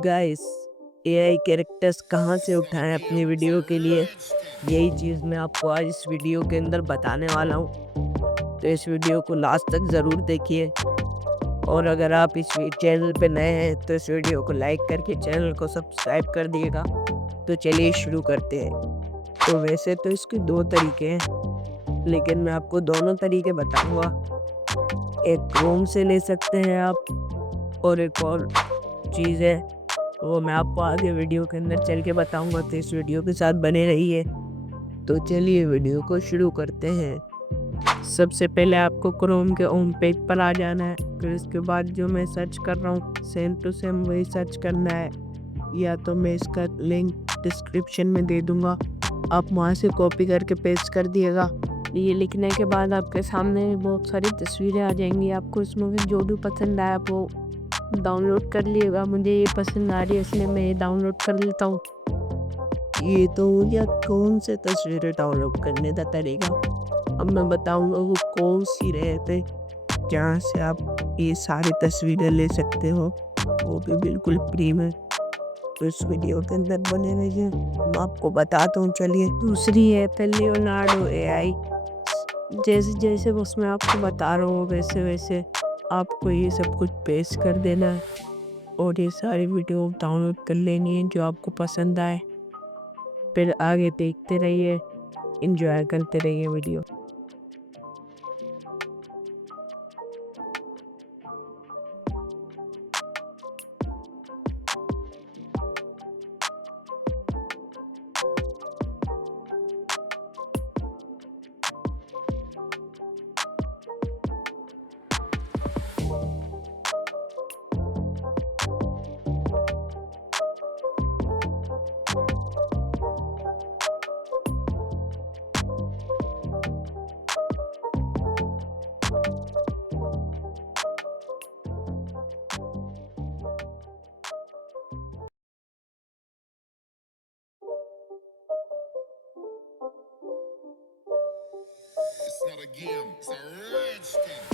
Guys, AI characters कहाँ से उठाएं अपनी वीडियो के लिए, यही चीज़ मैं आपको आज इस वीडियो के अंदर बताने वाला हूँ। तो इस वीडियो को लास्ट तक ज़रूर देखिए और अगर आप इस चैनल पे नए हैं तो इस वीडियो को लाइक करके चैनल को सब्सक्राइब कर दिएगा। तो चलिए शुरू करते हैं। तो वैसे तो इसके दो तरीके हैं, लेकिन मैं आपको दोनों तरीके बताऊंगा। एक क्रोम से ले सकते हैं आप, और एक और चीज़ है वो मैं आपको आगे वीडियो के अंदर चल के बताऊंगा। तो इस वीडियो के साथ बने रहिए। तो चलिए वीडियो को शुरू करते हैं। सबसे पहले आपको क्रोम के होम पेज पर आ जाना है। फिर इसके बाद जो मैं सर्च कर रहा हूँ सेम टू सेम वही सर्च करना है, या तो मैं इसका लिंक डिस्क्रिप्शन में दे दूंगा, आप वहाँ से कॉपी करके पेस्ट कर दिएगा। ये लिखने के बाद आपके सामने बहुत सारी तस्वीरें आ जाएंगी। आपको इसमें जो भी पसंद आया वो डाउनलोड कर लिएगा। मुझे ये पसंद आ रही है इसलिए मैं ये डाउनलोड कर लेता हूँ। ये तो हो गया कौन से तस्वीरें डाउनलोड करने का तरीका। अब मैं बताऊंगा वो कौन सी रहते जहाँ से आप ये सारी तस्वीरें ले सकते हो, वो भी बिल्कुल फ्री में। तो इस वीडियो के अंदर बने रहिए, मैं आपको बताता हूँ। चलिए, दूसरी है लियोनार्डो एआई। जैसे जैसे उसमें आपको बता रहा हूँ वैसे वैसे आपको ये सब कुछ पेस्ट कर देना है और ये सारी वीडियो डाउनलोड कर लेनी है जो आपको पसंद आए। फिर आगे देखते रहिए, एंजॉय करते रहिए video. It's not a game, it's a rich thing.